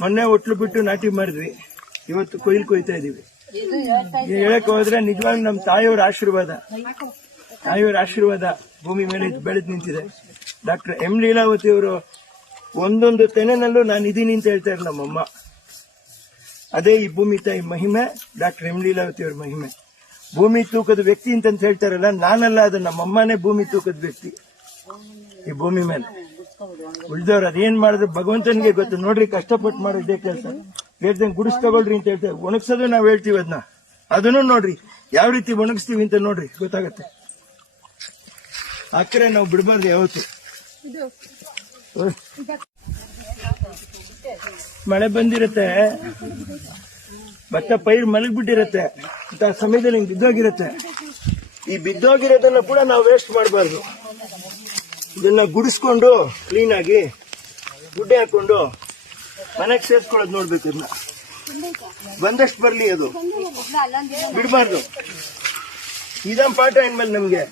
ಮೊನ್ನೆ ಒಟ್ಲು ಬಿಟ್ಟು ನಾಟಿ ಮಾಡಿದ್ವಿ. ಇವತ್ತು ಕೊಯ್ಲು ಕೊಯ್ತಾ ಇದೀವಿ. ಹೇಳಕ್ ಹೋದ್ರೆ ನಿಜವಾಗ್ ನಮ್ಮ ತಾಯಿಯವ್ರ ಆಶೀರ್ವಾದ. ತಾಯಿಯವರ ಆಶೀರ್ವಾದ ಭೂಮಿ ಮೇಲೆ ಬೆಳೆದು ನಿಂತಿದೆ. ಡಾಕ್ಟರ್ ಎಂ ಲೀಲಾವತಿ ಅವರು ಒಂದೊಂದು ತೆನೆನಲ್ಲೂ ನಾನು ಇದೀನಿ ಅಂತ ಹೇಳ್ತಾ ಇರಲ್ಲ ನಮ್ಮಮ್ಮ. ಅದೇ ಈ ಭೂಮಿ ತಾಯಿ ಮಹಿಮೆ, ಡಾಕ್ಟರ್ ಎಂ ಲೀಲಾವತಿ ಅವ್ರ ಮಹಿಮೆ. ಭೂಮಿ ತೂಕದ ವ್ಯಕ್ತಿ ಅಂತ ಹೇಳ್ತಾರಲ್ಲ, ನಾನಲ್ಲ ಅದು ನಮ್ಮಮ್ಮನೇ ಭೂಮಿ ತೂಕದ ವ್ಯಕ್ತಿ. ಈ ಭೂಮಿ ಮೇಲೆ. ಉಳ್ದವ್ರು ಅದೇನ್ ಮಾಡಿದ್ರು ಭಗವಂತನಿಗೆ ಗೊತ್ತು. ನೋಡ್ರಿ ಕಷ್ಟಪಟ್ಟು ಮಾಡೋದೇ ಕೆಲಸ. ಬೇರೆ ಗುಡಿಸ್ ತಗೊಳ್ರಿ ಅಂತ ಹೇಳ್ತಾರೆ ಒಣಗ್ಸೋದು ನಾವ್ ಹೇಳ್ತೀವಿ ಅದನ್ನ ಅದನ್ನು ನೋಡ್ರಿ ಯಾವ ರೀತಿ ಒಣಗಿಸ್ತೀವಿ ಅಂತ ನೋಡ್ರಿ ಗೊತ್ತಾಗತ್ತೆ. ಅಕ್ಕರೆ ನಾವು ಬಿಡಬಾರ್ದು ಯಾವತ್ತು. ಮಳೆ ಬಂದಿರತ್ತೆ. ಭತ್ತ ಪೈರು ಮಲಗ್ಬಿಟ್ಟಿರತ್ತೆ. ಅಂತ ಸಮಯದಲ್ಲಿ ಹಿಂಗ್ ಬಿದ್ದೋಗಿರತ್ತೆ. ಈ ಬಿದ್ದೋಗಿರೋದನ್ನ ಕೂಡ ನಾವು ವೇಸ್ಟ್ ಮಾಡಬಾರ್ದು. ಇದನ್ನ ಗುಡಿಸ್ಕೊಂಡು ಕ್ಲೀನ್ ಆಗಿ ಗುಡ್ಡೆ ಹಾಕೊಂಡು ಮನೆಗೆ ಸೇರಿಸ್ಕೊಳ್ಳೋದು ನೋಡ್ಬೇಕು ಇದನ್ನ ಬಂದಷ್ಟು ಬರಲಿ ಅದು. ಬಿಡಬಾರ್ದು. ಇದೊಂದು ಪಾಠ ಇನ್ಮೇಲೆ ನಮ್ಗೆ.